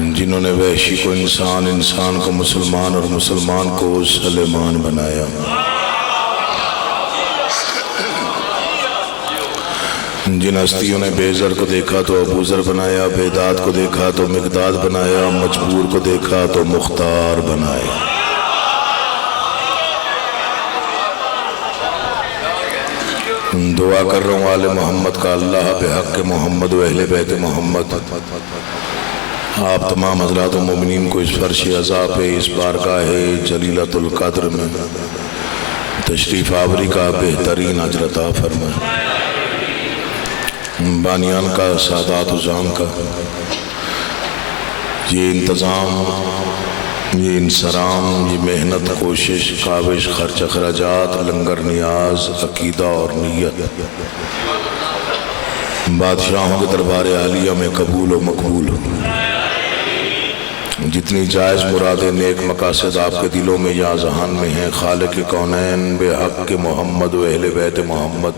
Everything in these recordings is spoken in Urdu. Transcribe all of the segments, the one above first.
جنہوں نے وحشی کو انسان، انسان کو مسلمان اور مسلمان کو سلیمان بنایا، جن ہستیوں نے بے زر کو دیکھا تو ابو ذر بنایا، بیداد کو دیکھا تو مقداد بنایا، مجبور کو دیکھا تو مختار بنایا۔ دعا کر رہا ہوں آل محمد کا اللہ بحق محمد و اہل بیت محمد آپ تمام حضرات و مومنین کو اس فرش عزا پہ اس بارگاہ جلیلۃ القدر میں تشریف آوری کا بہترین اجر عطا فرمائے۔ بانیان کا، سادات عظام کا یہ انتظام، یہ انصرام، یہ محنت، کوشش، کاوش، خرچ اخراجات، لنگر نیاز، عقیدہ اور نیت بادشاہوں کے دربار عالیہ میں قبول و مقبول ہو۔ جتنی جائز مرادیں، نیک مقاصد آپ کے دلوں میں یا ذہان میں ہیں، خالق کونین بے حق محمد و اہل بیت محمد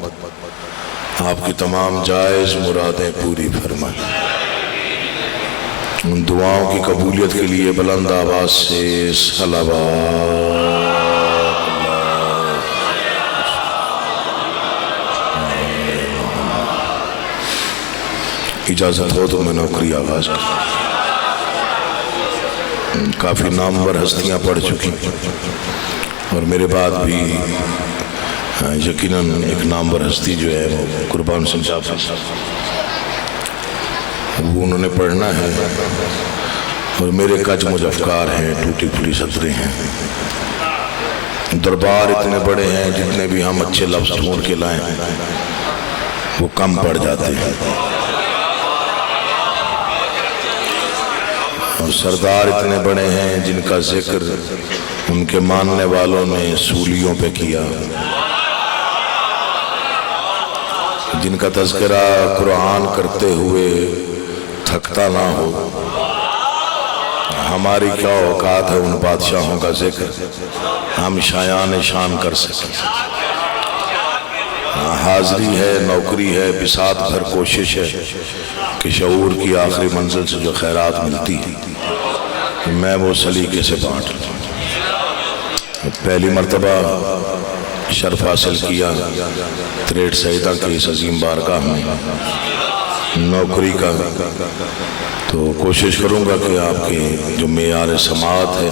آپ کی تمام جائز مرادیں پوری فرمائیں۔ ان دعاؤں کی قبولیت کے لیے بلند آواز سے صلوات۔ اجازت ہو تو میں نوکری آغاز کروں۔ کافی نامور ہستیاں پڑھ چکی اور میرے بعد بھی یقیناً ایک نامور ہستی جو ہے وہ قربان سنگھ صاحب، وہ انہوں نے پڑھنا ہے اور میرے کج مجھ افکار ہیں، ٹوٹی پھوٹی سطریں ہیں۔ دربار اتنے بڑے ہیں، جتنے بھی ہم اچھے لفظ ڈھونڈ کے لائیں وہ کم پڑ جاتے ہیں، اور سردار اتنے بڑے ہیں جن کا ذکر ان کے ماننے والوں نے سولیوں پہ کیا، جن کا تذکرہ قرآن کرتے ہوئے تھکتا نہ ہو۔ ہماری کیا اوقات ہے ان بادشاہوں کا ذکر ہم شایان شان کر سکیں۔ حاضری ہے، نوکری ہے، بساط بھر کوشش ہے کہ شعور کی آخری منزل سے جو خیرات ملتی ہے میں وہ سلیقے سے بانٹ لوں۔ پہلی مرتبہ شرف حاصل کیا تریٹ سیدہ کی اس عظیم بارگاہ میں نوکری کا، تو کوشش کروں گا کہ آپ کے جو معیار سماعت ہے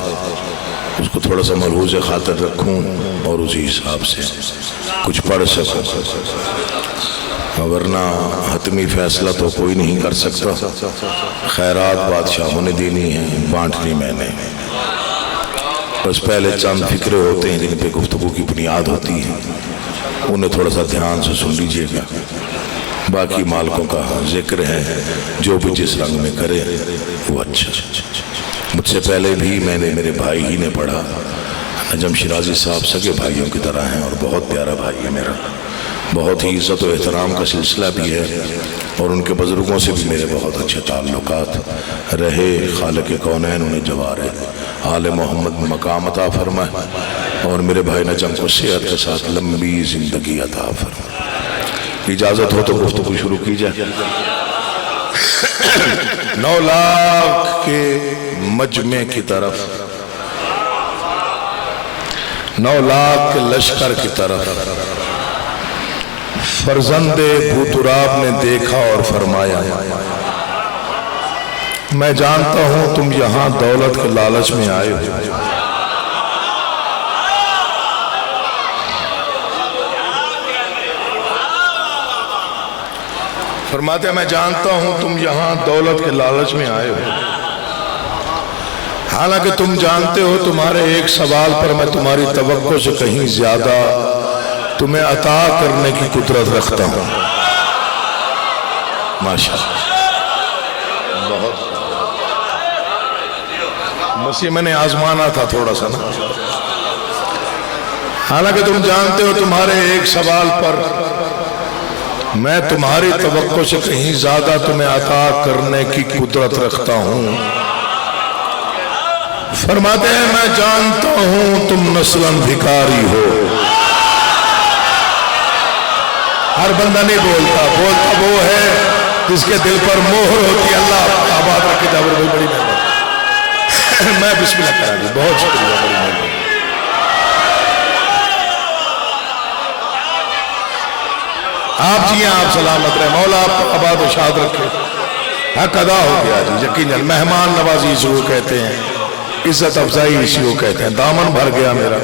اس کو تھوڑا سا ملحوظ خاطر رکھوں اور اسی حساب سے کچھ پڑھ سکوں، ورنہ حتمی فیصلہ تو کوئی نہیں کر سکتا۔ خیرات بادشاہوں نے دینی ہے، بانٹنی میں نے، بس پہلے چند فکرے ہوتے ہیں جن پہ گفتگو کی بنیاد ہوتی ہے، انہیں تھوڑا سا دھیان سے سن لیجئے گا۔ باقی مالکوں کا ذکر ہے، جو بھی جس رنگ میں کرے وہ اچھا۔ مجھ سے پہلے بھی میں نے، میرے بھائی ہی نے پڑھا، نجم شیرازی صاحب سگے بھائیوں کی طرح ہیں اور بہت پیارا بھائی ہے میرا، بہت ہی عزت و احترام کا سلسلہ بھی ہے اور ان کے بزرگوں سے بھی میرے بہت اچھے تعلقات رہے۔ خالق کونین انہیں جوار آل محمد میں مقام عطا فرمائے اور میرے بھائی نجم کو صحت کے ساتھ لمبی زندگی عطا فرمائے۔ اجازت ہو تو گفتگو شروع کی جائے۔ 9 لاکھ کے مجمع کی طرف، 9 لاکھ کے لشکر کی طرف فرزند بوتراب نے دیکھا اور فرمایا، میں جانتا ہوں تم یہاں دولت کے لالچ میں آئے ہو، فرماتے ہیں میں جانتا ہوں تم یہاں دولت کے لالچ میں آئے ہو، حالانکہ تم جانتے ہو تمہارے ایک سوال پر میں تمہاری توقع سے کہیں زیادہ تمہیں عطا کرنے کی قدرت رکھتا ہوں۔ ماشاءاللہ، بہت مسیح میں نے آزمانا تھا تھوڑا سا نا۔ حالانکہ تم جانتے ہو تمہارے ایک سوال پر میں تمہاری توقع سے کہیں زیادہ تمہیں عطا کرنے کی قدرت رکھتا ہوں۔ فرماتے ہیں میں جانتا ہوں تم نسلاً بھکاری ہو۔ ہر بندہ نہیں بولتا، بولتا وہ ہے جس کے دل پر مہر ہوتی ہے۔ اللہ آباد رکھے جاور بھائی، بڑی مہربانی۔ میں بسم اللہ کرا جی، بہت شکریہ، بڑی مہربانی۔ آپ جی ہیں، آپ سلامت رہے، مولا آپ کو آباد و شاد رکھے۔ حق ادا ہو گیا جی، یقیناً مہمان نوازی اسی کو کہتے ہیں، عزت افزائی اسی کو کہتے ہیں۔ دامن بھر گیا میرا،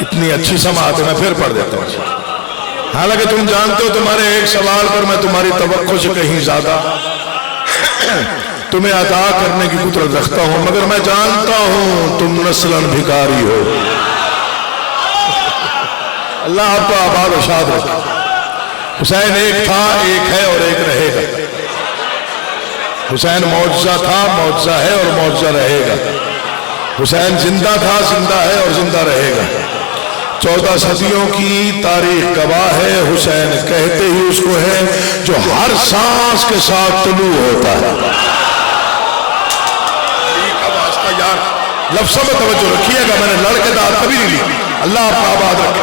اتنی اچھی سماعت ہے، میں پھر پڑھ دیتا ہوں۔ حالانکہ تم جانتے ہو تمہارے ایک سوال پر میں تمہاری توقع سے کہیں زیادہ تمہیں عطا کرنے کی قدرت رکھتا ہوں، مگر میں جانتا ہوں تم نسلاً بھکاری ہو۔ اللہ آپ کو آباد و شاد رکھے۔ حسین ایک تھا، ایک ہے اور ایک رہے گا۔ حسین معجزہ تھا، معجزہ ہے اور معجزہ رہے گا۔ حسین زندہ تھا، زندہ ہے اور زندہ رہے گا۔ 14 صدیوں کی تاریخ گواہ ہے، حسین کہتے ہی اس کو ہے جو ہر سانس کے ساتھ طلوع ہوتا ہے۔ لفظوں میں توجہ رکھیے گا، میں نے لڑ کے دار کبھی نہیں لی۔ اللہ آپ کا آباد رکھے۔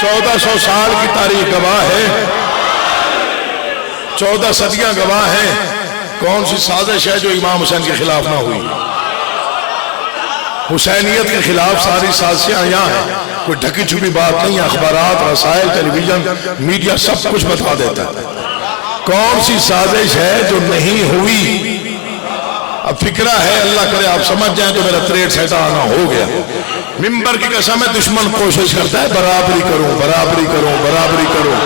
1400 سال کی تاریخ گواہ ہے، 14 صدیاں گواہ ہیں۔ کون سی سازش ہے جو امام حسین کے خلاف نہ ہوئی؟ حسینیت کے خلاف ساری سازشیں یہاں ہیں، کوئی ڈھکی چھپی بات نہیں۔ اخبارات، رسائل، ٹیلی ویژن، میڈیا سب کچھ بتا دیتا ہے۔ کون سی سازش ہے جو نہیں ہوئی؟ اب فکرہ ہے، اللہ کرے آپ سمجھ جائیں تو میرا 63 سیٹا آنا ہو گیا۔ ممبر کی قسم ہے، دشمن کوشش کرتا ہے برابری کروں، برابری کروں، برابری کروں۔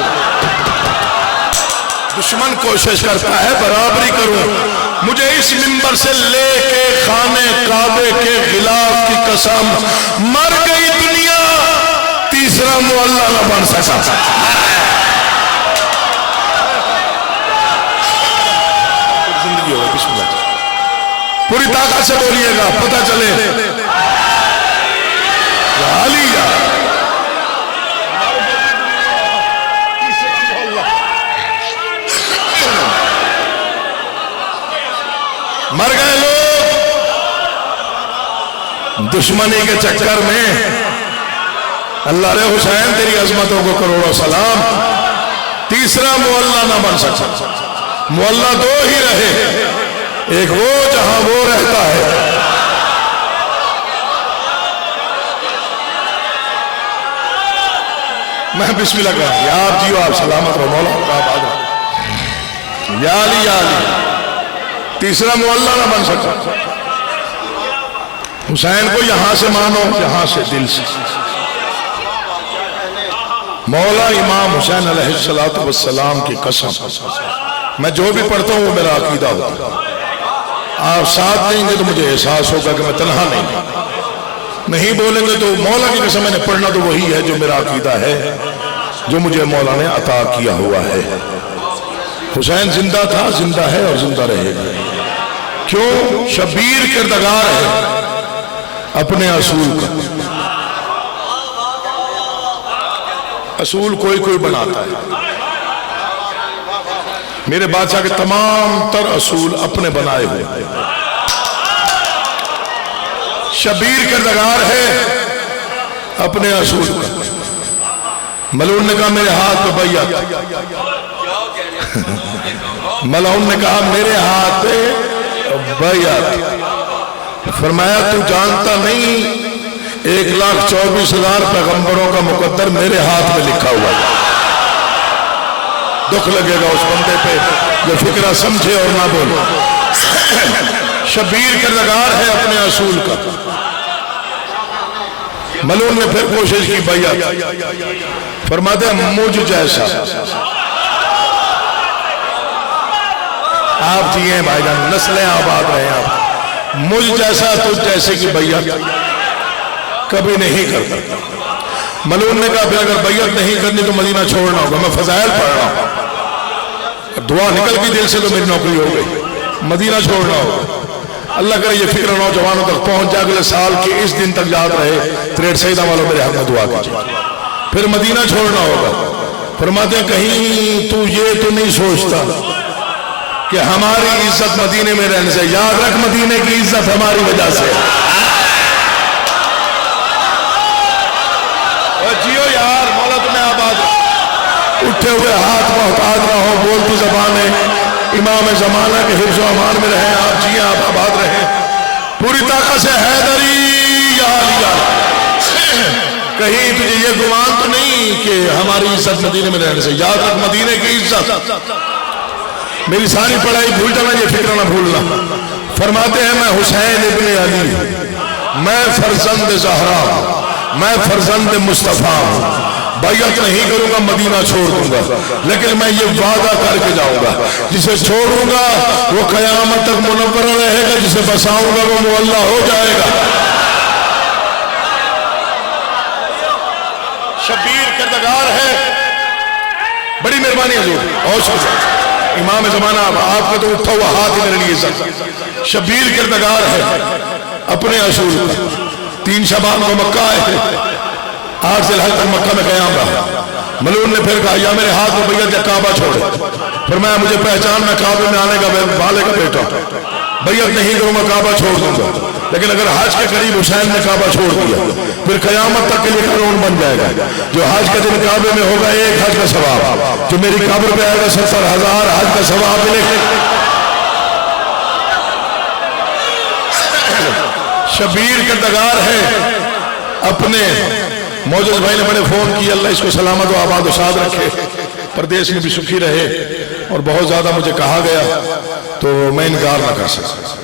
دشمن کوشش کرتا ہے برابری کروں۔ مجھے اس ممبر سے لے کے خانے کعبے کے غلاف کی قسم، مر گئی دنیا تیسرا معلّہ نہ بن سکا۔ زندگی ہوگا، بسم اللہ پوری طاقت سے بولیے گا، پتہ چلے علی یا مر گئے لوگ دشمنی کے چکر میں۔ اللہ رے حسین تیری عظمتوں کو کروڑوں سلام۔ تیسرا معلّہ نہ بن سکتا، معلّہ دو ہی رہے، ایک وہ جہاں وہ رہتا ہے۔ میں بسم اللہ کہا یا آپ جیو، آپ سلامت رہو، مولا آپ آباد رہو۔ یا علی یا علی، تیسرا معلّہ نہ بن سکتا۔ حسین کو یہاں سے مانو، یہاں سے دل سے۔ مولا امام حسین علیہ السلام کی قسم، میں جو بھی پڑھتا ہوں وہ میرا عقیدہ ہوتا ہے۔ آپ ساتھ دیں گے تو مجھے احساس ہوگا کہ میں تنہا نہیں بولیں گے تو مولا کی قسم میں نے پڑھنا تو وہی ہے جو میرا عقیدہ ہے، جو مجھے مولا نے عطا کیا ہوا ہے۔ حسین زندہ تھا، زندہ ہے اور زندہ رہے گا۔ کیوں؟ شبیر کردگار ہے اپنے اصول کا۔ اصول کوئی کوئی بناتا ہے، میرے بادشاہ کے تمام تر اصول اپنے بنائے ہوئے۔ شبیر کردگار ہے اپنے اصول کا۔ ملعون نے کہا میرے ہاتھ پہ بیعت، ملعون نے کہا میرے ہاتھ پہ بیعت۔ فرمایا تو جانتا نہیں 1,24,000 پیغمبروں کا مقدر میرے ہاتھ میں لکھا ہوا ہے۔ دکھ لگے گا اس بندے پہ جو فکرہ سمجھے اور نہ بولے۔ شبیر کردگار ہے اپنے اصول کا۔ ملعون نے پھر کوشش کی بیعت، فرماتے ہیں مجھ جیسا، آپ جیئے بھائی جان، نسلیں آباد رہے آپ، مجھ جیسا تجھ جیسے کی بیعت کبھی نہیں کرتا۔ ملعون نے کہا پھر اگر بیعت نہیں کرنی تو مدینہ چھوڑنا ہوگا، میں فضائل پڑھ رہا ہوں، دعا نکل گئی دل سے تو میری نوکری ہو گئی، مدینہ چھوڑنا ہوگا۔ اللہ کرے یہ فکر نوجوانوں تک پہنچ جائے، اگلے سال کی اس دن تک یاد رہے 63 سیدہ والوں میرے حق میں دعا کیجئے۔ پھر مدینہ چھوڑنا ہوگا۔ فرماتے ہیں کہیں تو یہ تو نہیں سوچتا کہ ہماری عزت مدینے میں رہنے سے، یاد رکھ مدینے کی عزت ہماری وجہ سے۔ جیو یار، مولا تمہیں آباد رکھے۔ اٹھے ہوئے ہاتھ محتاج نہ ہو، بولتی زبانیں امام زمانہ کے حفظ و امان میں رہیں۔ آپ جیئے، آپ آباد رہیں۔ پوری طاقت سے حیدری یا علی، کہیں تجھے یہ گمان تو نہیں کہ ہماری عزت مدینے میں رہنے سے، یاد رکھ مدینے کی عزت، میری ساری پڑھائی بھول جانا، یہ فکر نہ بھولنا۔ فرماتے ہیں میں حسین ابن علی، میں فرزند زہرا، میں فرزند مصطفیٰ ہوں، بیعت نہیں کروں گا، مدینہ چھوڑ دوں گا، لیکن میں یہ وعدہ کر کے جاؤں گا جسے چھوڑوں گا وہ قیامت تک منورہ رہے گا، جسے بساؤں گا وہ معلّہ ہو جائے گا۔ شبیر کردگار ہے، بڑی مہربانی حضور، اور امام زمانہ آپ کا تو اٹھا ہوا ہاتھ میرے لیے سب۔ شبیر کردگار ہے اپنے اصول کا، 3 شعبان کو مکہ آئے، 8 ذی الحجہ تک مکہ میں قیام رہا۔ ملعون نے پھر کہا یا میرے ہاتھ میں بیعت یا کعبہ چھوڑے، فرمایا مجھے پہچان، میں کعبے میں آنے کا والے کا بیٹا، بیعت نہیں کروں گا، کعبہ چھوڑ دوں گا، لیکن اگر حج کے قریب حسین نے کعبہ چھوڑ دیا پھر قیامت تک کے لیے قانون بن جائے گا، جو حج کے دن کعبے میں ہوگا 1 حج کا ثواب، جو میری قبر پہ آئے گا 70,000 حج کا ثواب ملے گا۔ شبیر کردگار ہے اپنے، موجود بھائی نے بڑے فون کیا، اللہ اس کو سلامت و آباد و شاد رکھے، پردیس میں بھی سکھی رہے، اور بہت زیادہ مجھے کہا گیا تو میں انکار نہ کر سکتا،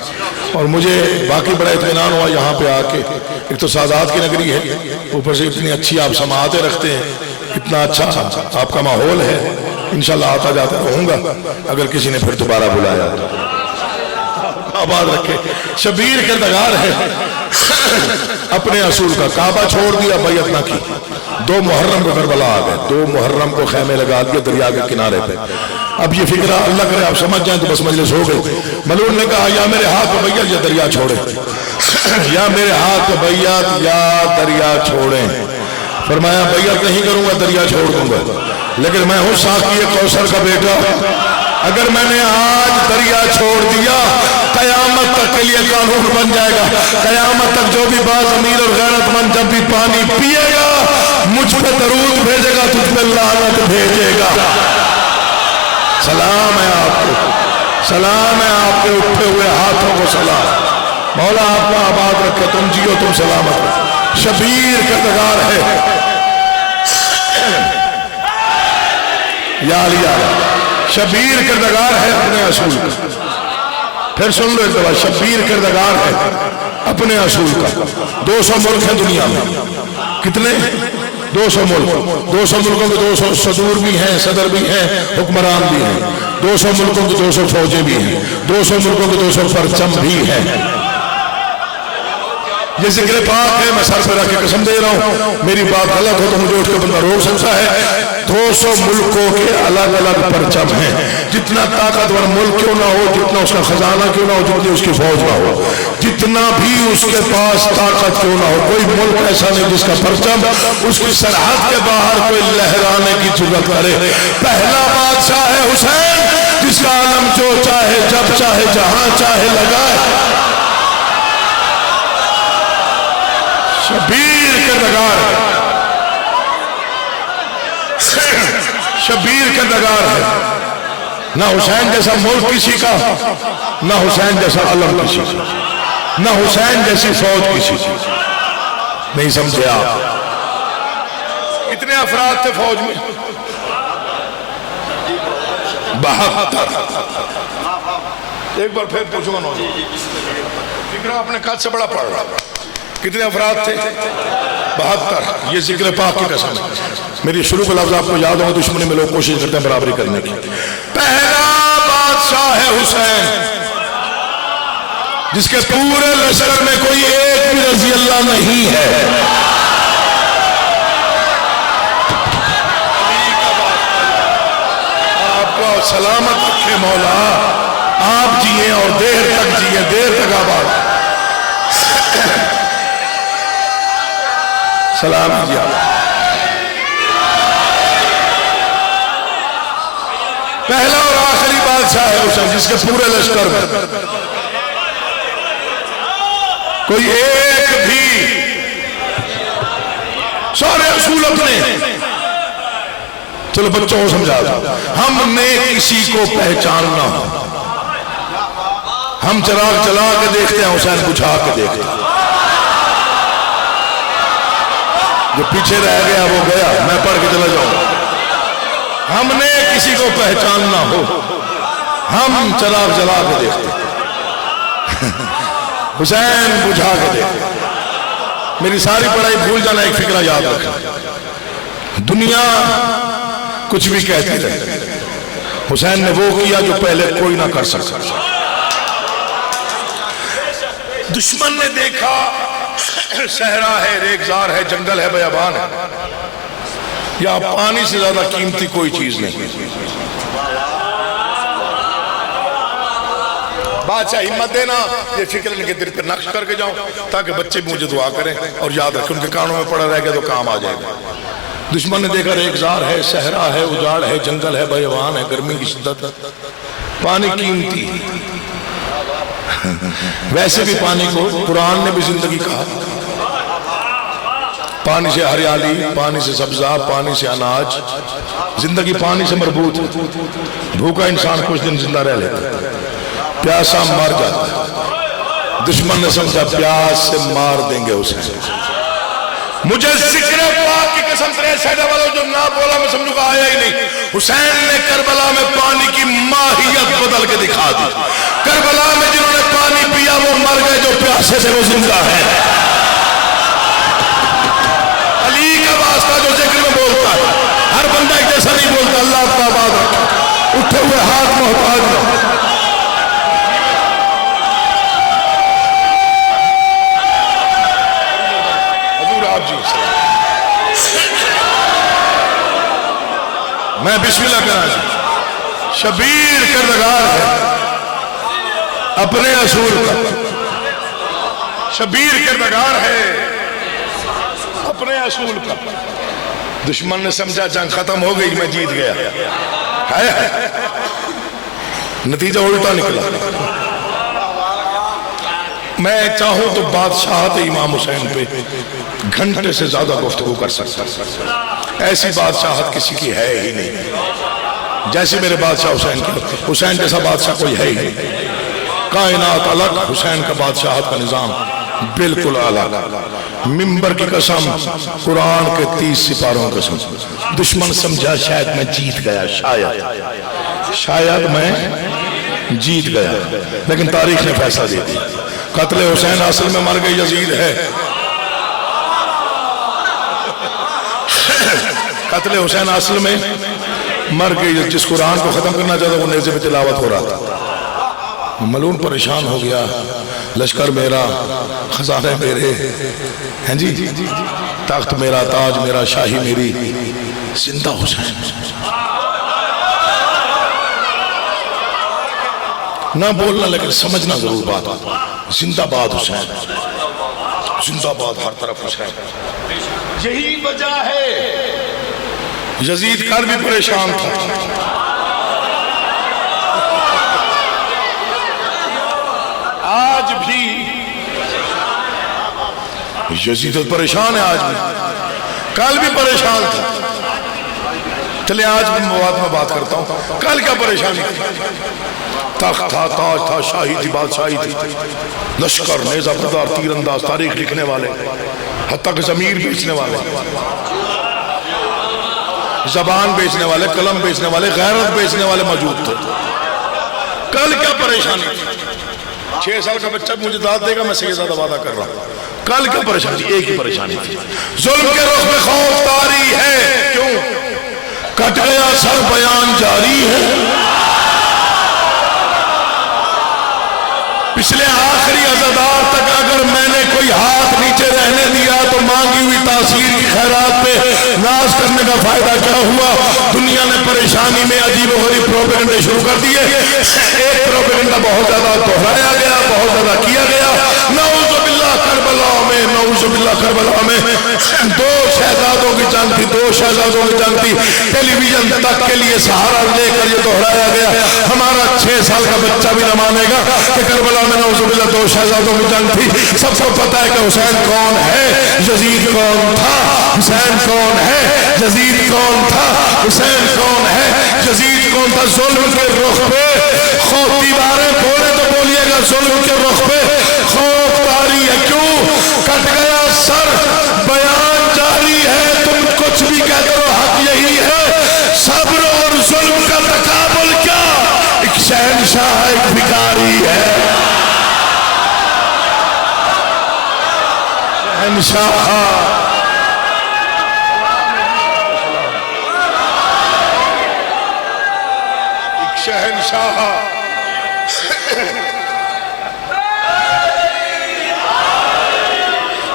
اور مجھے باقی بڑا اطمینان ہوا یہاں پہ آ کے، ایک تو سادات کی نگری ہے، اوپر سے اتنی اچھی آپ سماعتیں رکھتے ہیں، اتنا اچھا آپ کا ماحول ہے، انشاءاللہ آتا جاتا رہوں گا، اگر کسی نے پھر دوبارہ بلایا آباد رکھے۔ شبیر کردگار ہے اپنے اصول کا، کعبہ چھوڑ دیا، بیعت نہ کی، 2 محرم کو کربلا آ گئے، 2 محرم کو خیمے لگا دیا دریا کے کنارے پہ۔ اب یہ فکرہ اللہ کرے آپ سمجھ جائیں تو بس مجلس ہو گئی۔ ملعون نے کہا یا میرے ہاتھ میں بیعت یا دریا چھوڑے، یا میرے ہاتھ میں بیعت یا دریا چھوڑیں۔ فرمایا بیعت نہیں کروں گا، دریا چھوڑ دوں گا، لیکن میں ہوں ساقی کوثر کا بیٹا، اگر میں نے آج دریا چھوڑ دیا قیامت تک کے لیے قانون بن جائے گا، قیامت تک جو بھی باز امیر اور غیرت مند جب بھی پانی پیے گا مجھ پہ درود بھیجے گا، تجھ پہ لعنت بھیجے گا۔ سلام ہے آپ کو، سلام ہے آپ کے اٹھے ہوئے ہاتھوں کو سلام، مولا آپ کو آباد رکھے، تم جیو تم سلامت رکھے۔ شبیر کردگار ہے یا علی، شبیر کردگار ہے اپنے اصول کا۔ پھر سن لو ایک دفعہ، شبیر کردگار ہے اپنے اصول کا۔ 200 ملک ہیں دنیا میں، کتنے؟ 200 ملک، 200 ملکوں کے 200 صدور بھی ہیں، صدر بھی ہیں، حکمران بھی ہیں، 200 ملکوں کے 200 فوجیں بھی ہیں، 200 ملکوں کے 200 پرچم بھی ہیں۔ یہ ذکر پاک ہے، میں سر پہ رکھ کے قسم دے رہا ہوں، میری بات غلط ہو تو مجھے اٹھ کے بندہ روک سکتا ہے۔ 200 ملکوں کے الگ الگ پرچم ہیں، جتنا طاقتور ملک کیوں نہ ہو، جتنا اس کا خزانہ کیوں نہ ہو، جتنی اس کی فوج نہ ہو، جتنا بھی اس کے پاس طاقت کیوں نہ ہو، کوئی ملک ایسا نہیں جس کا پرچم اس کی سرحد کے باہر کوئی لہرانے کی جرات کرے۔ پہلا بادشاہ ہے حسین، جس کا علم جو چاہے جب چاہے جہاں چاہے لگائے۔ شبیر کردگار ہے، شبیر کردگار ہے، نہ حسین جیسا ملک کسی کا، نہ حسین جیسا علم کسی کا، نہ حسین جیسی فوج کسی کی۔ نہیں سمجھے آپ؟ کتنے افراد تھے فوج میں؟ 72۔ ایک بار پھر پوچھوں گا نوجوان، فکرہ اپنے قد سے بڑا پڑھ رہا، کتنے افراد تھے؟ 72۔ یہ ذکر پاک کی قسم ہے، میری شروع کے لفظ آپ کو یاد ہوں، دشمنی میں لوگ کوشش کرتے ہیں برابری کرنے کی۔ پہلا بادشاہ ہے حسین، جس کے پورے لشکر میں کوئی ایک بھی رضی اللہ نہیں ہے۔ آپ کو سلامت رکھے مولا، آپ جیئے اور دیر تک جیئے، دیر تک آباد۔ سلام جی آپ۔ پہلا اور آخری بادشاہ ہے حسین، جس کے پورے لشکر میں کوئی ایک بھی، سارے اصول اپنے، چلو بچوں کو سمجھا دو، ہم نے کسی کو پہچاننا، ہم چراغ جلا کے دیکھتے ہیں، حسین بجھا کے دیکھتے ہیں۔ جو پیچھے رہ گیا وہ گیا، میں پڑھ کے چلا جاؤں۔ ہم نے کسی کو پہچاننا ہو، ہم چراغ جلا کے دیکھتے ہیں، حسین بجھا کے دیکھتے ہیں۔ میری ساری پڑھائی بھول جانا، ایک فکرہ یاد رکھنا، دنیا کچھ بھی کہتی رہے، حسین نے وہ کیا جو پہلے کوئی نہ کر سکتا۔ دشمن نے دیکھا صحرا ہے، ریگزار ہے، جنگل ہے، بیابان ہے، یا پانی سے زیادہ قیمتی کوئی چیز نہیں۔ بادشاہ ہمت دینا، یہ فکر ان کے دل پر نقش کر کے جاؤں تاکہ بچے مجھے دعا کریں اور یاد رکھیں، ان کے کانوں میں پڑا رہ گیا تو کام آ جائے گا۔ دشمن نے دیکھا ریگزار ہے، صحرا ہے، اجاڑ ہے، جنگل ہے، بیابان ہے، گرمی کی شدت ہے، پانی قیمتی۔ ویسے بھی پانی کو قرآن نے بھی زندگی کہا، پانی سے ہریالی، پانی سے سبزہ، پانی سے اناج، زندگی پانی سے مربوط ہے۔ بھوکا انسان کچھ دن زندہ رہ لیتا ہے، پیاسا مر جاتا ہے۔ دشمن نے سمجھا پیاس سے مار دیں گے اسے۔ مجھے ذکر پاک کی قسم تیرے سیدہ والا جو نہ بولا میں سمجھوں گا آیا ہی نہیں۔ حسین نے کربلا میں پانی کی ماہیت بدل کے دکھا دی۔ کربلا میں جنہوں نے پانی پیا وہ مر گئے، جو پیاسے سے وہ زندہ ہے۔ علی کا واسطہ جو ذکر میں بولتا ہے، ہر بندہ ایک جیسا نہیں بولتا۔ اللہ آپ کا آباد رکھے، اٹھے ہوئے ہاتھ محتاج رکھے۔ میں بسم اللہ کہنا، شبیر کردگار ہے اپنے اصول کا، شبیر کردگار ہے اپنے اصول کا۔ دشمن نے سمجھا جنگ ختم ہو گئی، میں جیت گیا، نتیجہ الٹا نکلا۔ میں چاہوں تو بادشاہت امام حسین پہ گھنٹے سے زیادہ گفتگو کر سکتا، ایسی بادشاہت کسی کی ہے ہی نہیں جیسے میرے بادشاہ حسین کی۔ حسین جیسا بادشاہ کوئی ہے ہی نہیں، کائنات الگ، حسین کا بادشاہت کا نظام بالکل الگ۔ منبر کی قسم، قرآن کے 30 سپاروں کی قسم، دشمن سمجھا شاید میں جیت گیا، شاید میں جیت گیا، لیکن تاریخ نے فیصلہ دے دیا۔ قتل حسین اصل میں مر گئی یزید ہے، قتل حسین اصل میں مر گئی۔ جس قرآن کو ختم کرنا چاہتا وہ نیزے پہ تلاوت ہو رہا تھا، ملعون پریشان ہو گیا، لشکر میرا، خزانے میرے ہیں جی، تخت میرا، تاج میرا، شاہی میری، زندہ حسین۔ نہ بولنا لیکن سمجھنا ضرور بات، زندہ باد حسین، زندہ باد ہر طرف حسین۔ یہی وجہ ہے یزید کر بھی پریشان تھا، آج بھی یزید پریشان ہے، آج بھی، کل بھی پریشان تھا۔ چلے آج بھی مواد میں بات کرتا ہوں، کل کیا پریشانی تھی؟ تخت تھا، تاج تھا، شاہی تھی، بادشاہی تھی، لشکر، نیزہ بردار، تیر انداز، تاریخ لکھنے والے، حتیٰ کہ ضمیر بیچنے والے، زبان بیچنے والے، قلم بیچنے والے، غیرت بیچنے والے موجود تھے۔ کل کیا پریشانی تھی؟ 6 سال کا بچہ مجھے داد دے گا، میں سے زیادہ وعدہ کر رہا ہوں۔ کل کیا پریشانی؟ ایک ہی پریشانی تھی، ظلم کے رخ میں خوف طاری ہے، کیوں؟ کٹ گیا سر بیان جاری ہے، پچھلے آخری عزادار تک اگر میں نے کوئی ہاتھ نیچے رہنے دیا تو مانگی ہوئی تاثیر کی خیرات پہ ناز کرنے کا فائدہ کیا ہوا؟ دنیا نے پریشانی میں عجیب و غریب پروپیگنڈے شروع کر دیے۔ ایک پروپیگنڈا بہت زیادہ دہرایا گیا، بہت زیادہ کیا گیا۔ نعوذ باللہ کربلا میں، نعوذ باللہ کربلا میں 2 شہزادوں کی جنگ تھی، 2 شہزادوں کی جنگ تھی، ٹیلی ویژن تک کے لیے سہارا لے کر یہ دہرایا گیا۔ ہمارا 6 سال کا بچہ بھی نہ مانے گا کہ کربلا میں نعوذ باللہ 2 شہزادوں کی جنگ تھی۔ سب کو پتا ہے کہ حسین کون ہے، یزید کون تھا، حسین کون ہے، یزید کون تھا، حسین کون ہے، یزید کون تھا؟ ظلم کے رخ پہ خوف دیواریں بولے تو بولیے گا ظلم کے رخ پہ خوف تاری ہے. کیوں؟ کٹ گیا سر، بیان جاری ہے، تم کچھ بھی کہہ کرو حق یہی ہے. صبر اور ظلم کا تقابل کیا؟ ایک شہنشاہ ایک بھکاری ہے. شہنشاہ شہنشاہ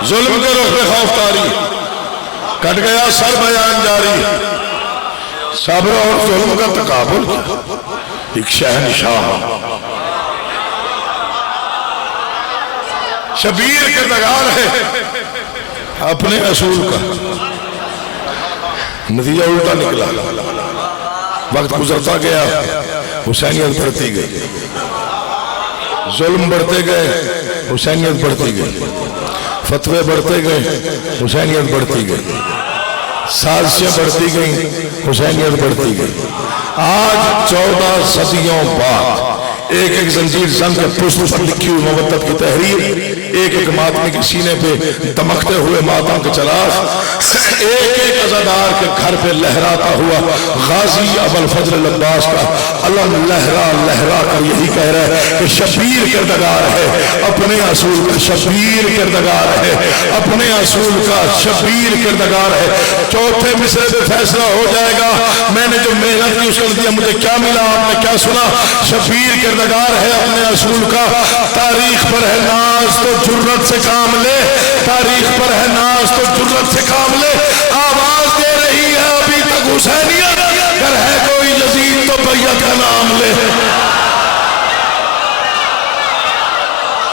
ظلم کے رخ پہ خوف طاری، کٹ گیا سر بیان جاری. صبر اور ظلم کا تقابل ایک شہنشاہ شبیر کردگار ہے اپنے اصول کا. نتیجہ الٹا نکلا. وقت گزرتا گیا، حسینیت بڑھتی گئی، ظلم بڑھتے گئے، حسینیت بڑھتی گئی، فتوے بڑھتے گئے، حسینیت بڑھتی گئی، سازشیں بڑھتی گئیں، حسینیت بڑھتی گئی. آج 14 صدیوں بعد ایک ایک زنجیر زنگ کے پشت پر لکھی ہوئی مودت کی تحریر، ایک ایک ماتمی کے سینے پہ دمکتے ہوئے ماتم کے چراغ، ایک ایک عزادار کے گھر پہ لہراتا ہوا غازی ابوالفضل العباس کا علم لہرا لہرا کر یہی کہہ رہا ہے کہ شبیر کردگار ہے اپنے اصول کا، شبیر کردگار ہے اپنے اصول کا، شبیر کردگار ہے. چوتھے مصرے پہ فیصلہ ہو جائے گا. میں نے جو محنت کی اس کا دیا مجھے کیا ملا، آپ نے کیا سنا؟ شبیر کردگار ہے اپنے اصول کا. تاریخ پر ہے ناز تو جرت سے کام لے، تاریخ پر ہے ناز تو جرت سے کام لے. آواز دے رہی ہے ابھی تک حسینیت، اگر ہے کوئی یزید تو بیعت کا نام لے.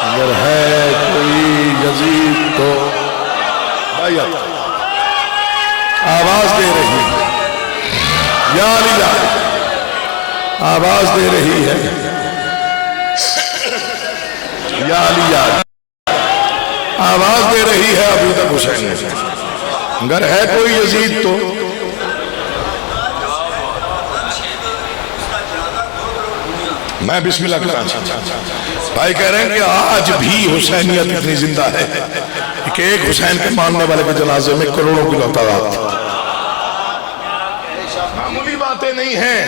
اگر ہے کوئی یزید تو بیعت. آواز دے رہی ہے یا علی، آواز دے رہی ہے یا علی، آواز دے رہی ہے ابھی تک حسین. اگر ہے کوئی یزید تو میں بسم اللہ کرنا چاہتا. بھائی کہہ رہے ہیں کہ آج بھی حسینیت اتنی زندہ ہے کہ ایک حسین کے ماننے والے کے جنازے میں کروڑوں کی تعداد. معمولی باتیں نہیں ہیں.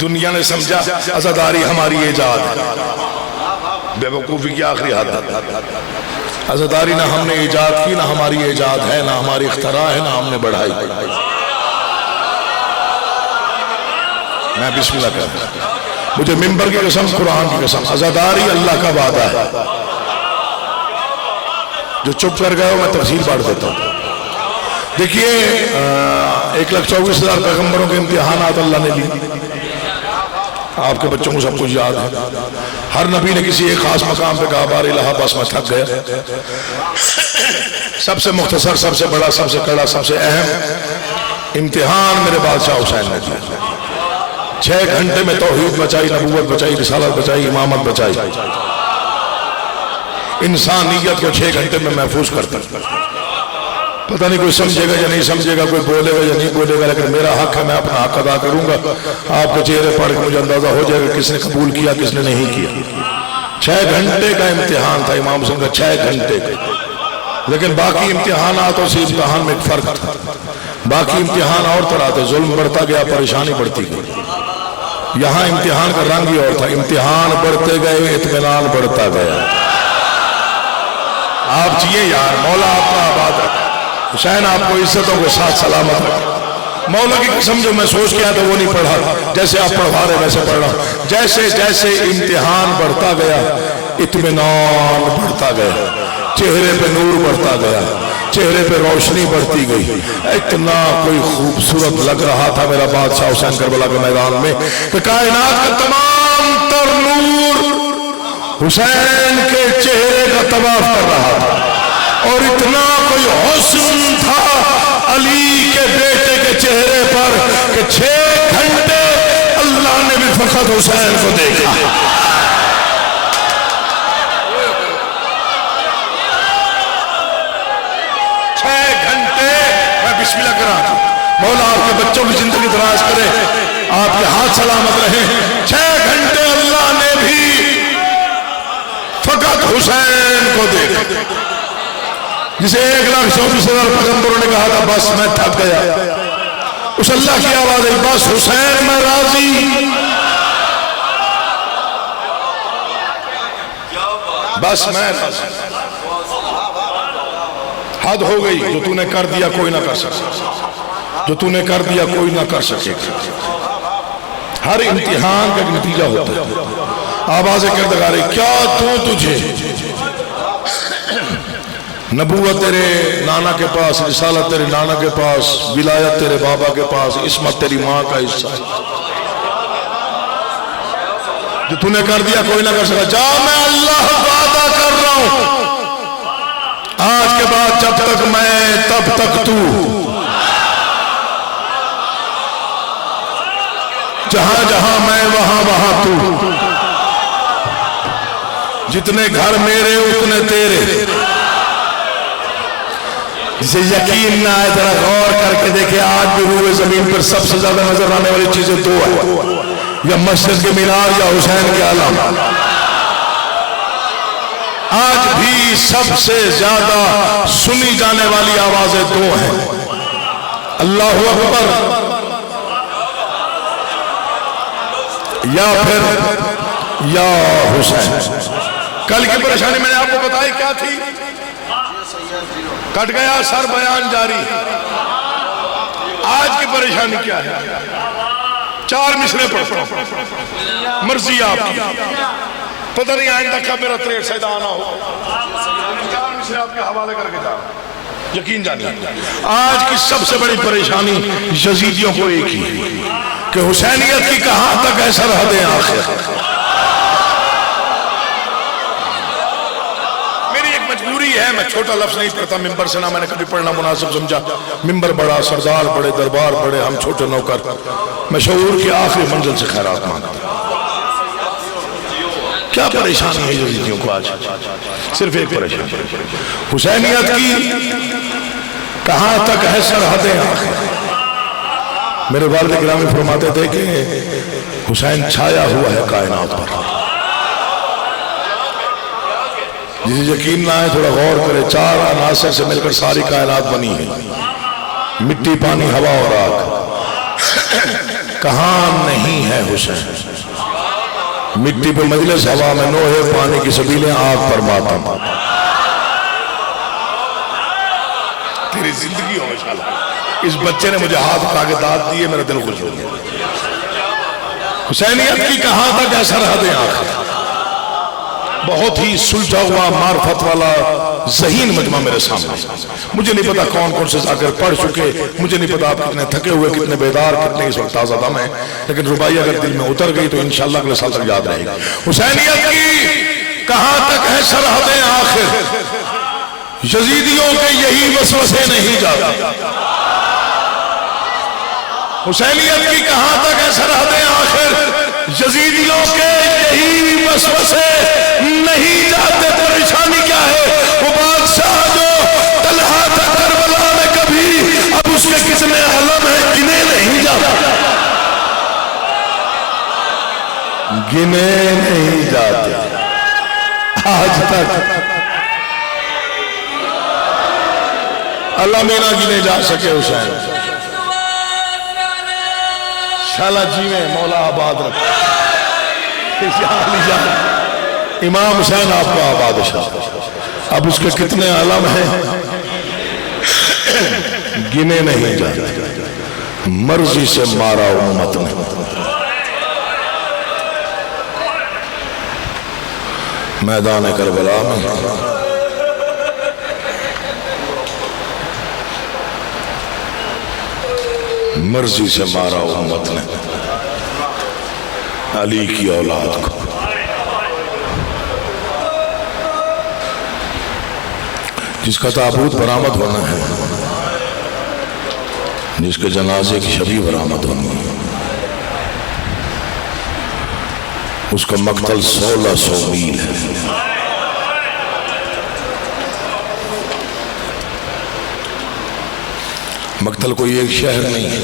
دنیا نے سمجھا عزاداری ہماری ایجاد ہے. بے وقوفی کی آخری حد. عزاداری نہ ہم نے ایجاد کی، نہ ہماری ایجاد ہے، نہ ہماری اختراع ہے، نہ ہم نے بڑھائی. میں بسم اللہ کرتا ہوں. مجھے منبر کی قسم، قرآن کی قسم، عزاداری اللہ کا وعدہ ہے. جو چپ کر گئے ہو میں تفصیل بانٹ دیتا ہوں. دیکھیے 1,24,000 پیغمبروں کے امتحانات اللہ نے لی. آپ کے بچوں کو سب کچھ یاد ہے. ہر نبی نے کسی ایک خاص مقام پہ کہا بار الہ بس میں تھک گیا. سب سے مختصر، سب سے بڑا، سب سے کڑا، سب سے اہم امتحان میرے بادشاہ حسین نے دیا. 6 گھنٹے میں توحید بچائی، نبوت بچائی، رسالت بچائی، امامت بچائی. انسانیت کو 6 گھنٹے میں محفوظ کرتا. پتہ نہیں کوئی سمجھے گا یا نہیں سمجھے گا، کوئی بولے گا یا نہیں بولے گا، لیکن میرا حق ہے، میں اپنا حق ادا کروں گا. آپ کے چہرے پڑھ کے مجھے اندازہ ہو جائے گا کس نے قبول کیا، کس نے نہیں کیا. 6 گھنٹے کا امتحان تھا امام حسین کا، 6 گھنٹے کا. لیکن باقی امتحاناتوں سے امتحان میں ایک فرق تھا. باقی امتحان اور طرح تھے، ظلم بڑھتا گیا، پریشانی بڑھتی گئی. یہاں امتحان کا رنگ ہی اور تھا. امتحان بڑھتے گئے، اطمینان بڑھتا گیا. آپ چاہیے یار، مولا آپ کا آباد رکھے، حسین آپ کو عزتوں کے ساتھ سلامت رکھے. مولا کی قسم جو میں سوچ کیا تھا وہ نہیں پڑھا، جیسے آپ پڑھا رہے ویسے پڑھ رہا. جیسے جیسے امتحان بڑھتا گیا اطمینان بڑھتا گیا، چہرے پہ نور بڑھتا گیا، چہرے پہ روشنی بڑھتی گئی. اتنا کوئی خوبصورت لگ رہا تھا میرا بادشاہ حسین کربلا کے میدان میں کہ کائنات کا تمام تر نور حسین کے چہرے کا طواف کر رہا تھا. اور اتنا کوئی حسن تھا علی کے بیٹے کے چہرے پر کہ 6 گھنٹے اللہ نے بھی فقط حسین کو دیکھا. 6 گھنٹے میں بسم اللہ کر رہا تھا. مولا آپ کے بچوں کی زندگی دراز کرے، آپ کے ہاتھ سلامت رہے۔ 6 گھنٹے اللہ نے بھی فقط حسین کو دیکھا، جسے 1,24,000 پیغمبروں نے کہا تھا بس میں تھک گیا، اس اللہ کی آواز ہے بس حسین میں راضی، بس میں راضی، حد ہو گئی، جو تو نے کر دیا کوئی نہ کر سکے، جو تو نے کر دیا کوئی نہ کر سکے۔ ہر امتحان کا ایک نتیجہ ہوتا ہے۔ آواز کردگاری کیا تو تجھے نبوت تیرے نانا کے پاس، رسالت تیرے نانا کے پاس، ولایت تیرے بابا کے پاس، عصمت تیری ماں کا حصہ ہے، جو تو نے کر دیا کوئی نہ کر سکا۔ جا میں اللہ وعدہ کر رہا ہوں آج کے بعد جب تک میں تب تک تو، جہاں جہاں میں وہاں وہاں تو، جتنے گھر میرے اتنے تیرے۔ جسے یقین نہ آئے ذرا غور کر کے دیکھیں، آج بھی روئے زمین پر سب سے زیادہ نظر آنے والی چیزیں دو ہیں، یا مسجد کے مینار یا حسین کے علم۔ آج بھی سب سے زیادہ سنی جانے والی آوازیں دو ہیں، اللہ اکبر یا پھر یا حسین۔ کل کی پریشانی میں نے آپ کو بتائی کیا تھی؟ کٹ گیا سر، بیان جاری۔ آج کی پریشانی کیا ہے؟ 4 مصرے پڑھتا ہوں، مرضی آپ کی، پتہ نہیں آئندہ کب میرا 63 سیدہ آنا ہو، 4 مصرے آپ کے حوالے کر کے جا رہا ہوں، یقین جانیے۔ آج کی سب سے بڑی پریشانی یزیدیوں کو ایک ہی کہ حسینیت کی کہاں تک ہے سرحدیں آخر۔ مجبوری ہے، میں چھوٹا لفظ نہیں پڑھتا ممبر سے، نہ میں نے کبھی پڑھنا مناسب سمجھا۔ ممبر بڑا، سردار بڑے، دربار بڑے، ہم چھوٹے نوکر۔ میں شعور کی آخری منزل سے خیرات مانگتا۔ کیا پریشانی ہے یزیدیوں کو آج؟ صرف ایک پریشانی، حسینیت کی کہاں تک ہے سرحدیں آخر۔ میرے والد گرامی فرماتے تھے کہ حسین چھایا ہوا ہے کائنات پر۔ جسے یقین نہ آئے تھوڑا غور کرے، 4 عناصر سے مل کر ساری کائنات بنی ہے، مٹی، پانی، ہوا اور آگ۔ کہاں نہیں ہے حسین؟ مٹی پہ مجلس، ہوا میں نوحے، پانی کی سبیلیں، آگ پر ماتم۔ تیری زندگی ہو انشاءاللہ۔ اس بچے نے مجھے ہاتھ اٹھا کے داد دیے، میرا دل خوش ہو گیا۔ حسینیت کی کہاں تک ہے سرحدیں آخر۔ بہت ہی سلجھا ہوا معرفت والا ذہین مجمع میرے سامنے۔ مجھے نہیں پتا کون کون سے ذاکر پڑھ چکے، مجھے نہیں پتا آپ کتنے تھکے ہوئے، کتنے بیدار، کتنے اس وقت تازہ دم ہیں، لیکن ربائی اگر دل میں اتر گئی تو انشاءاللہ اگلے سال تک یاد رہے گا۔ حسینیت کی کہاں تک ہے سرحدیں آخر، یزیدیوں کے یہی وسوسے نہیں جاتے۔ حسینیت کی کہاں تک ہے سرحدیں آخر، یزیدیوں کے یہی وسوسے نہیں جاتے۔ پریشانی کیا ہے؟ وہ بادشاہ جو طلحہ تھا کربلا میں کبھی، اب اس کے کتنے علم ہیں گنے نہیں جاتے، گنے نہیں جاتے آج تک۔ علم ہی نہ گنے جا سکے حسین۔ شالا جی میں مولا آباد رکھا، امام حسین آپ کا آباد شاہ۔ اب اس کے کتنے علم ہیں گنے نہیں جاتے، مرضی سے مارا امت نے۔ میدان کربلا میں مرضی سے مارا امت نے علی کی اولاد کو۔ جس کا تابوت برآمد ہونا ہے، جس کے جنازے کی شبیہ برآمد ہونی ہے، اس کا مقتل 1600 میل ہے۔ مقتل کوئی ایک شہر نہیں ہے،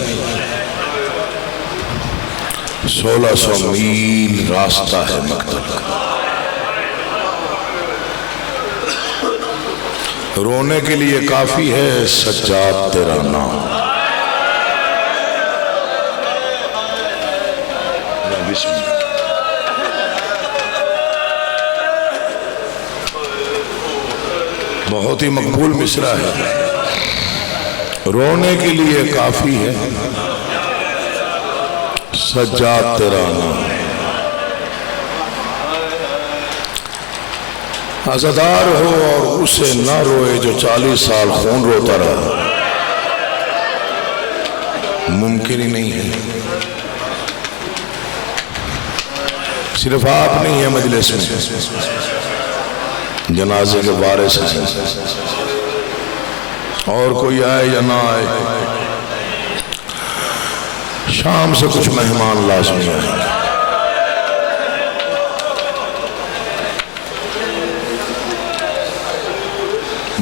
1600 میل راستہ ہے مقتل کا۔ رونے کے لیے کافی ہے سجاد تیرا نام۔ بہت ہی مقبول مصرع ہے، رونے کے لیے کافی ہے سجاد تیرا نام۔ عزادار ہو اور اسے نہ روئے جو 40 سال خون روتا رہا، ممکن ہی نہیں ہے۔ صرف آپ نہیں ہیں مجلس میں، جنازے کے وارث ہیں، اور کوئی آئے یا نہ آئے شام سے کچھ مہمان لازمی آئیں گے۔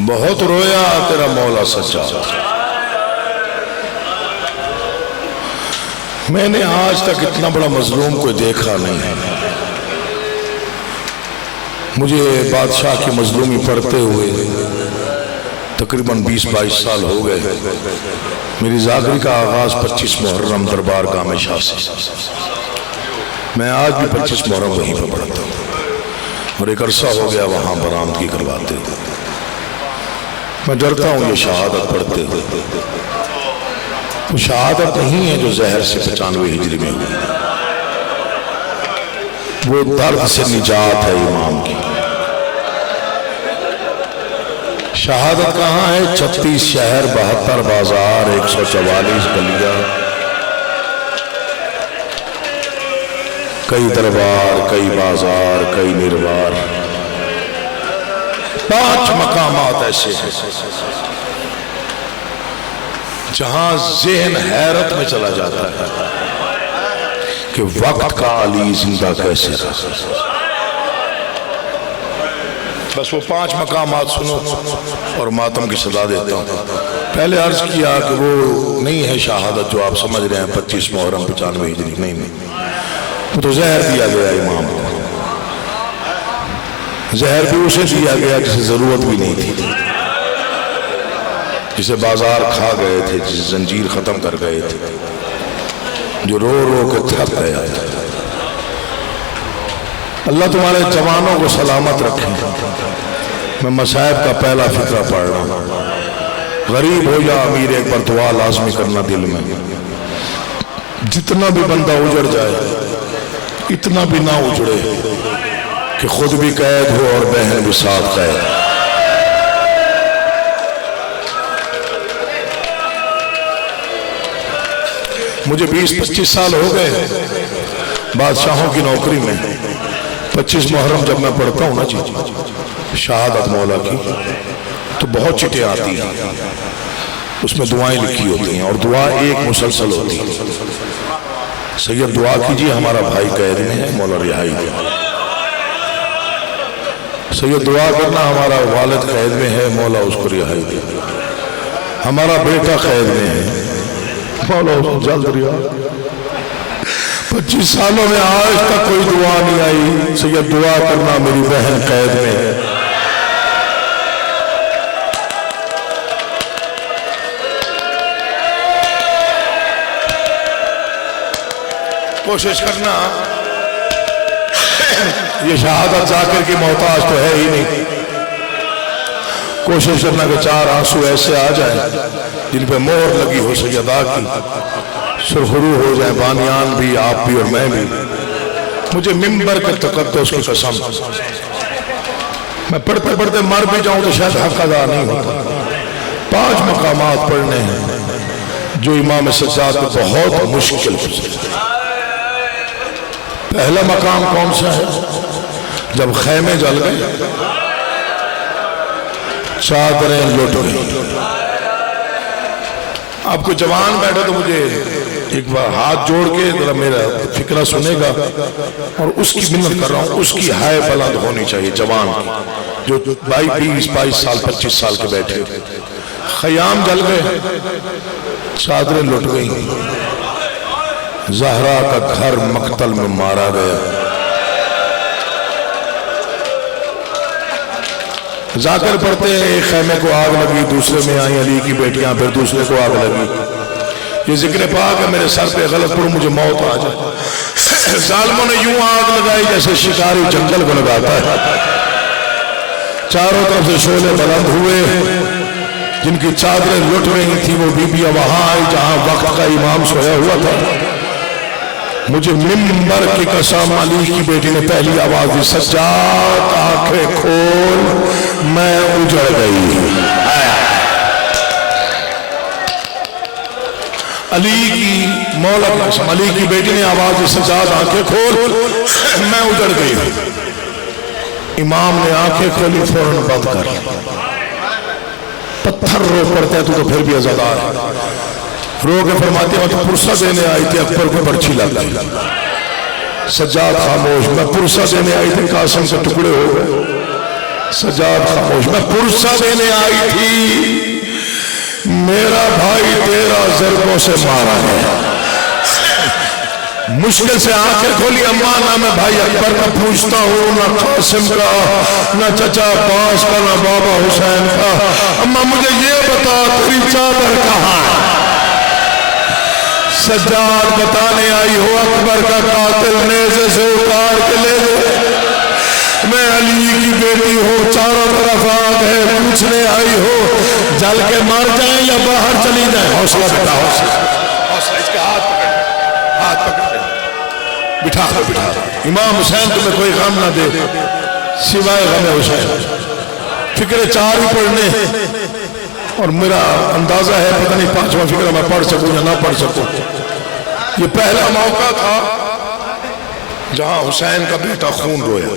بہت رویا تیرا مولا سجاد، میں نے آج تک اتنا بڑا مظلوم کوئی دیکھا نہیں ہے۔ مجھے بادشاہ کی مظلومی پڑھتے ہوئے تقریباً 20-22 سال ہو گئے۔ میری زاگری کا آغاز 25 محرم دربار گاہ میں شاہ سے، میں آج بھی 25 محرم وہیں پر پڑھتا ہوں، اور ایک عرصہ ہو گیا وہاں برآمدگی کرواتے ہوئے۔ میں ڈرتا ہوں یہ شہادت پڑھتے ہوئے، وہ شہادت نہیں ہے جو زہر سے 95 ہجری میں ہوئی، وہ درد سے نجات ہے امام کی۔ شہادت کہاں ہے؟ 36 شہر، 72 بازار، 144 گلیاں، کئی دربار، کئی بازار، کئی نروار، 5 مقامات ایسے ہیں جہاں ذہن حیرت میں چلا جاتا ہے کہ وقت کا علی زندہ کیسے رہا۔ بس وہ 5 مقامات سنو اور ماتم کی صدا دیتا ہوں۔ پہلے عرض کیا کہ وہ نہیں ہے شہادت جو آپ سمجھ رہے ہیں 25 محرم 95 ہجری، نہیں، وہ تو زہر دیا گیا امام کو، زہر بھی اسے دیا گیا جسے ضرورت بھی نہیں تھی، جسے بازار کھا گئے تھے، جسے زنجیر ختم کر گئے تھے، جو رو رو کے تھک گیا تھا۔ اللہ تمہارے جوانوں کو سلامت رکھے۔ میں مصائب کا پہلا فقرہ پڑھ رہا ہوں، غریب ہو یا امیر ایک بار دعا لازمی کرنا دل میں، جتنا بھی بندہ اجڑ جائے اتنا بھی نہ اجڑے کہ خود بھی قید ہو اور بہن بھی ساتھ قید۔ مجھے 20-25 سال ہو گئے بادشاہوں کی نوکری میں۔ 25 محرم جب میں پڑھتا ہوں نا جی شہادت مولا کی، تو بہت چٹیں آتی ہیں، اس میں دعائیں لکھی ہوتی ہیں، اور دعا ایک مسلسل ہوتی ہے۔ سید دعا کیجئے ہمارا بھائی قید میں ہے، مولا رہائی دے۔ سید دعا کرنا ہمارا والد قید میں ہے، مولا اس کو رہائی دے۔ ہمارا بیٹا قید میں ہے، مولا اس کو جلد رہا۔ 25 سالوں میں آج تک کوئی دعا نہیں آئی، سید دعا کرنا میری بہن قید میں ہے۔ کوشش کرنا، یہ شہادت ذاکر کی محتاج تو ہے ہی نہیں، کوشش کرنا کہ 4 آنسو ایسے آ جائیں جن پہ مہر لگی ہو سیدہ کی، سرخرو ہو جائیں بانیان بھی، آپ بھی اور میں بھی۔ مجھے ممبر کے تقدس کی قسم، میں پڑھتے پڑھتے مر بھی جاؤں تو شاید حق ادا نہیں ہوتا۔ 5 مقامات پڑھنے ہیں جو امام سجاد کو بہت مشکل گزرے۔ پہلا مقام کون سا ہے؟ جب خیمے جل گئے، چادریں لٹ گئی۔ آپ کو جوان بیٹھے تو مجھے ایک بار ہاتھ جوڑ کے ذرا میرا فکرہ سنے گا، اور اس کی منت کر رہا ہوں، اس کی ہائے بلند ہونی چاہیے جوان کی، جو 22 سال 25 سال کے بیٹھے۔ خیام جل گئے، چادریں لٹ گئیں، زہرا کا گھر مقتل میں مارا گیا۔ ذاکر پڑھتے ہیں ایک خیمے کو آگ لگی، دوسرے میں آئیں علی کی بیٹیاں، پھر دوسرے کو آگ لگی۔ یہ ذکر پاک ہے، میرے سر پہ غلط پڑھوں مجھے موت آ جائے۔ ظالموں نے یوں آگ لگائی جیسے شکاری جنگل کو لگاتا ہے۔ چاروں طرف سے شعلے بلند ہوئے، جن کی چادریں لٹ رہی تھی وہ بیبیاں وہاں آئی جہاں وقت کا امام سویا ہوا تھا۔ مجھے منبر کی قسم علی کی بیٹی نے پہلی آواز دی، سجاد آنکھیں کھول میں اجڑ گئی۔ علی کی مولا کی قسم، علی کی بیٹی نے آواز دی، سجاد آنکھیں کھول میں اجڑ گئی۔ امام نے آنکھیں کھولی، فوراً بند کر، پتھر رو پڑتے ہیں تو پھر بھی عزادار ہے۔ رو کے فرماتے ہیں تو پرسہ دینے آئی تھی، اکبر کو برچھی لگ گئی۔ سجاد خاموش، میں پرسہ دینے آئی تھی، قاسم سے ٹکڑے ہو گئے۔ سجاد خاموش، میں پرسہ دینے آئی تھی، میرا بھائی تیرا ضربوں سے مارا گیا۔ مشکل سے آنکھیں کھولی، اماں نہ میں بھائی اکبر کا پوچھتا ہوں، نہ قاسم کا، نہ چچا عباس کا، نہ بابا حسین کا، اماں مجھے یہ بتا تیری چادر کہاں ہے؟ سجاد بتانے آئی ہو اکبر کا قاتل نیزے سے اتار کے لے گئے۔ میں علی کی بیٹی ہوں، چاروں طرف آگ ہے، پوچھنے آئی ہو جل کے مر جائیں یا باہر چلی جائیں؟ حوصلہ بیٹا، حوصلہ، اس کے ہاتھ پکڑ بٹھا بٹھا۔ امام حسین تمہیں کوئی غم نہ دے سوائے غم حسین۔ فکر چار ہی پڑھنے، اور میرا اندازہ ہے پتہ نہیں پانچواں فکر میں پڑھ سکوں یا نہ پڑھ سکوں۔ یہ پہلا موقع تھا جہاں حسین کا بیٹا خون رویا۔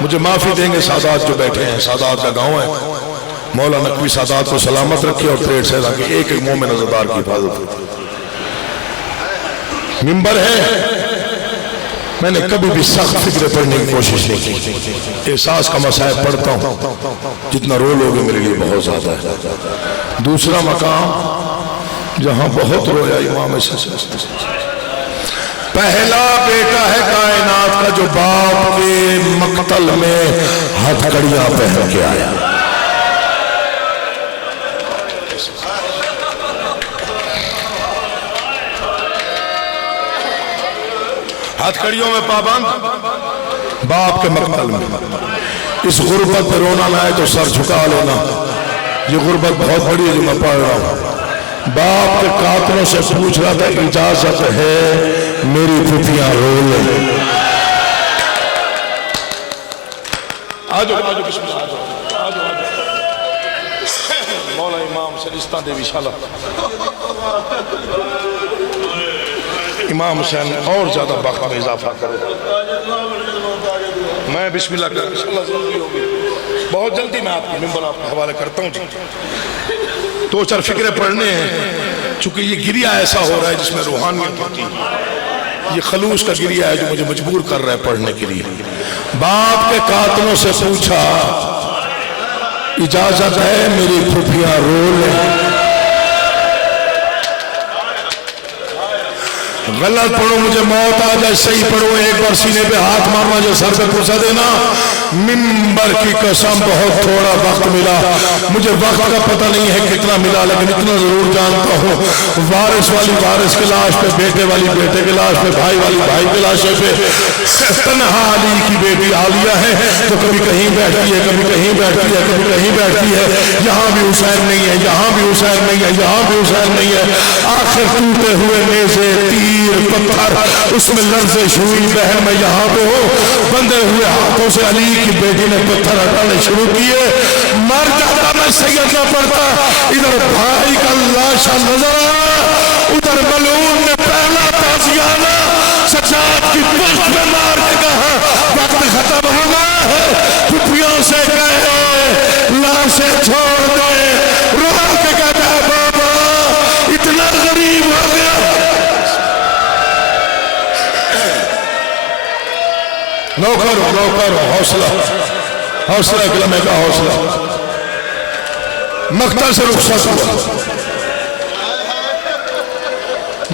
مجھے معافی دیں گے سادات جو بیٹھے ہیں، سادات کا گاؤں ہے، مولا نقوی سادات کو سلامت رکھے اور پیٹ سے تاکہ ایک ایک مومن عزادار کی حفاظت ہو۔ منبر ہے، میں نے کبھی بھی سخت فکر پڑھنے کی کوشش نہیں کی، احساس کا مسائل پڑھتا ہوں، جتنا رو لوگے میرے لیے بہت زیادہ ہے۔ دوسرا مقام جہاں بہت رویا امام حسین، پہلا بیٹا ہے کائنات کا جو باپ کے مقتل میں ہتھکڑیاں پہن کے آیا۔ ہتھکڑیوں میں پابند، باپ کے مقتل میں۔ اس غربت پہ رونا نہ آئے تو سر جھکا لینا، یہ غربت بہت بڑی ہے جو میں پڑھ رہا ہوں۔ باپ کے قاتلوں سے پوچھ رہا تھا اجازت ہے میری پھوپھیاں رو لیں؟ آجو آجو بسم اللہ، آجو آجو مولا امام سرستان دیوی شالہ امام حسین اور زیادہ بخت میں اضافہ کرے۔ میں بسم اللہ کروں انشاءاللہ ضروری ہوگی، بہت جلدی میں آپ کی منبر آپ کو حوالے کرتا ہوں۔ جی دو چار فکریں پڑھنے ہیں، چونکہ یہ گریہ ایسا ہو رہا ہے جس میں روحانیت ہوتی ہے، یہ خلوص کا گریہ ہے جو مجھے مجبور کر رہا ہے پڑھنے کے لیے۔ باپ کے قاتلوں سے پوچھا اجازت ہے میری پھوپھیاں رو لیں؟ غلط پڑھو مجھے موت آ جائے، صحیح پڑھو ایک بار سینے پہ ہاتھ مارنا جو سر پہ پرسہ دینا۔ منبر کی قسم بہت تھوڑا وقت ملا، مجھے وقت کا پتہ نہیں ہے کتنا ملا، لیکن اتنا ضرور جانتا ہوں وارث والی وارث کے لاش پہ، بیٹے والی بیٹے کے لاش پہ، بھائی والی بھائی کے لاش پہ تنہا علی کی بیٹی عالیہ ہے تو کبھی کہیں بیٹھتی ہے، کبھی کہیں بیٹھتی ہے، کبھی کہیں بیٹھتی ہے، یہاں بھی حسین نہیں ہے، یہاں بھی حسین نہیں ہے، یہاں بھی حسین نہیں ہے۔ آخر ٹوٹے ہوئے نیزے، تیر، پتھر، اس میں لرزش ہوئی، بہن میں یہاں پہ ہو، بندے ہوئے ہاتھوں سے علی کی بیٹی نے پتھر ہٹانے شروع کیے۔ مر جاتا میں سید نہ پڑتا، ادھر بھائی کا لاشا نظر آیا، ادھر ملعون نے پہلا تازیانہ سجاد کی پشت میں مار کے کہا وقت ختم ہونا ہے، پھوپھیوں سے کہے لاشیں چھوڑ دے، رو کے کہتا ہے بابا اتنا غریب ہو گیا۔ نوکر حوصلہ، حوصلہ کلمے کا حوصلہ۔ مقتل سے رخصت ہوا،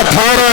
18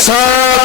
7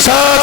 7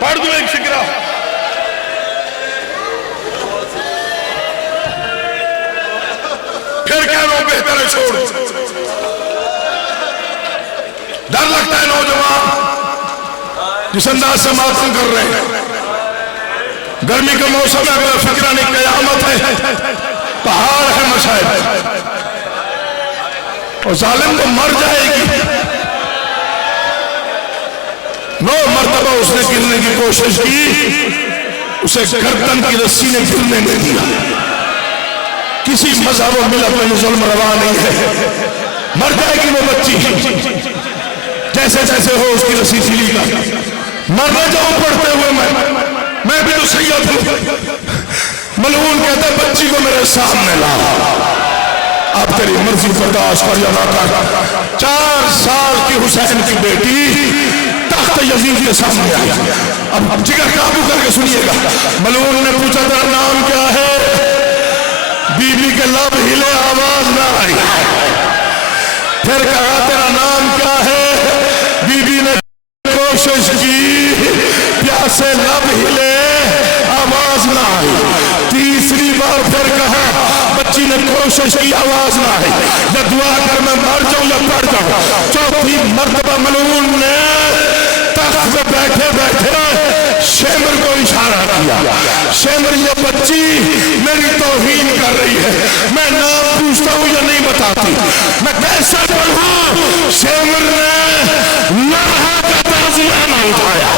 پڑھ دوں ایک فکرہ. پھر کہہ رہا ہوں بہتر ہے چھوڑ. ڈر لگتا ہے نوجوان جس انداز سے ماتم کر رہے ہیں. گرمی کا موسم ہے, اگر فکرہ نہیں, قیامت ہے, پہاڑ ہے مشاہد, اور ظالم تو مر جائے گی. 9 مرتبہ اس نے گرنے کی کوشش کی, اسے گردن کی رسی نے گرنے نہیں دیا. کسی مذہب و ملت میں ظلم روا نہیں ہے. مر جائے گی وہ بچی, جیسے جیسے ہو اس کی رسی ڈھیلی کا. مرنے جاؤں پڑھتے ہوئے میں بھی تو سید ہوں. ملعون کہتا ہے بچی کو میرے سامنے لا, اب تیری مرضی برداشت کر یا نہ کر. 4 سال کی حسین کی بیٹی تخت یزید کے سامنے آئی. اب جگر قابو کر کے سنیے گا. ملعون نے پوچھا تیرا نام کیا ہے؟ بی بی کے لب ہلے, آواز نہ آئی. پھر کہا تیرا نام کیا ہے؟ بی بی نے کوشش کی, پیاسے لب ہلے, آواز نہ آئی. تیسری بار پھر کہا, بچی نے کوشش کی, آواز نہ آئی. یا دعا کر میں مر جاؤں یا پڑ جاؤں. چوتھی مرتبہ ملعون نے تخت پہ بیٹھے بیٹھے شیمر کو اشارہ کیا. شیمر یہ بچی میری توہین کر رہی ہے, میں نام پوچھتا ہوں یا نہیں بتاتی, میں کیسے پڑھوں؟ شیمر نے لڑھا کا تعزیہ نہ اٹھایا,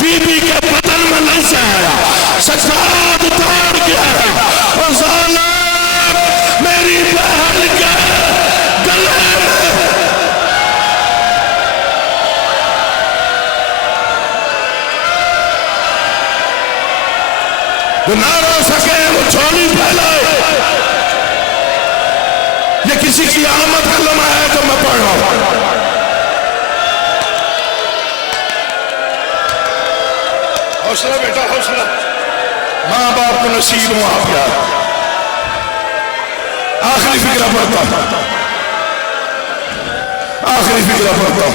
بی بی کے بدن میں نہیں سے آیا, سجاد اتار گیا ہے. اور ظالم میری بہن کے گلے میں نہ رو سکے وہ جھولی پھیلائے. یہ کسی کی آمد کا لمحہ ہے جو میں پڑھ رہا ہوں. حوصلہ بیٹا حوصلہ, ماں باپ کو نصیب ہوں آپ یار. آخری فکرہ پڑھتا ہوں, آخری فکرہ پڑھتا ہوں.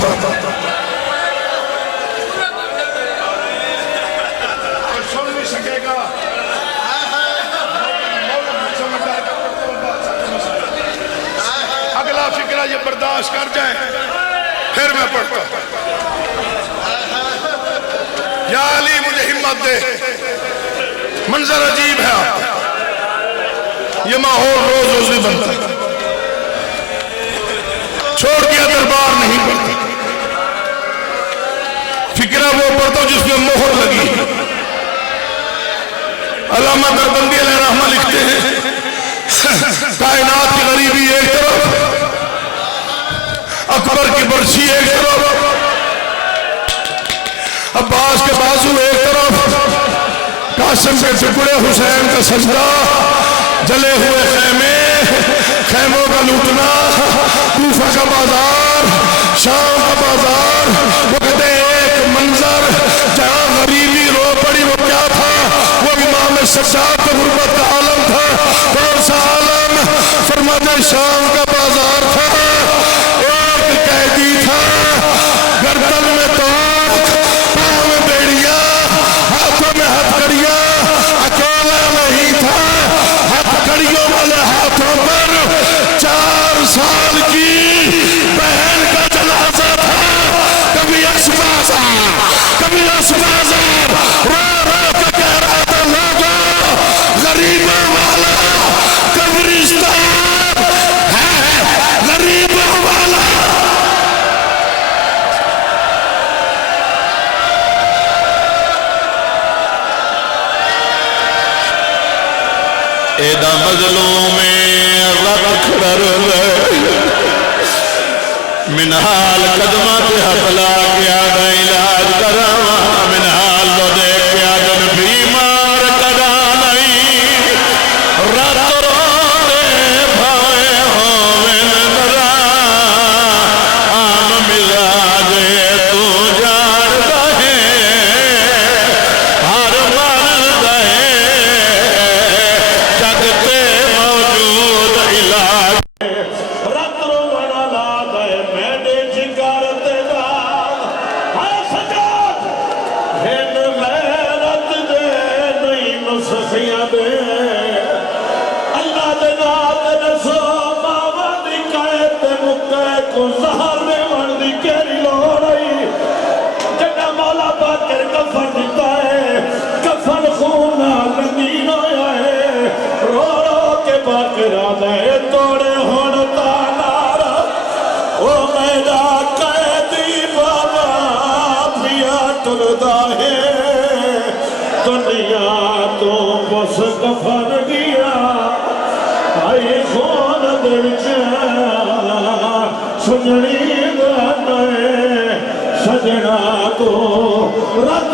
سن نہیں سکے گا. اگلا فکرہ یہ برداشت کر جائیں, پھر میں پڑھتا ہوں. یا علی مجھے ہمت دے. منظر عجیب ہے, آپ یہ ماحول روز روز نہیں بنتا. چھوڑ دیا دربار نہیں پڑھتا. فکرہ وہ پڑھتا ہوں جس میں مہر لگی. علامہ دربندی علیہ رحمہ لکھتے ہیں, کائنات کی غریبی ایک طرف, اکبر کی برچھی ایک طرف, عباس کے بازو ایک طرف, قاسم کے ٹکڑے, حسین کا سجدہ, جلے ہوئے خیمے, خیموں کا لوٹنا, کوفہ کا بازار, شام کا بازار. وہ کہتے ہیں ایک منظر جہاں غریبی رو پڑی, وہ کیا تھا؟ وہ امام سجاد کا غربت کا عالم تھا. کون سا عالم؟ فرماتے شام کا بازار تھا. ایک قیدی تھا, گردن میں توق, پاؤں میں بیڑیا, ہاتھوں میں ہتھکڑیاں. اکیلا نہیں تھا, ہتھکڑیوں والے ہاتھوں پر 4 سال کی بہن کا جنازہ تھا. کبھی اسبازار, کبھی اسبازار, رو رو کے کہہ رہا تھا لوگوں غریبوں والا قبرستان ہے, غریبوں والا. ایدہ مظلوم رب کھڑر لے, منحال قدمہ پہ حفلہ کیا دا علاج کراما, منحال لو دے کیا دن بیمار کدا نہیں. رات روڑے بھائے ہوئن نرا, آم ملا دے تو جان دہے, ہر مرد ہے جگتے موجود علاج. رات روڑا لا دے میڈے جگارتے دا, ہاں سجاد دنیا تو بس کفن گیا آئی خون دل سجنی گانے سجنا تو رت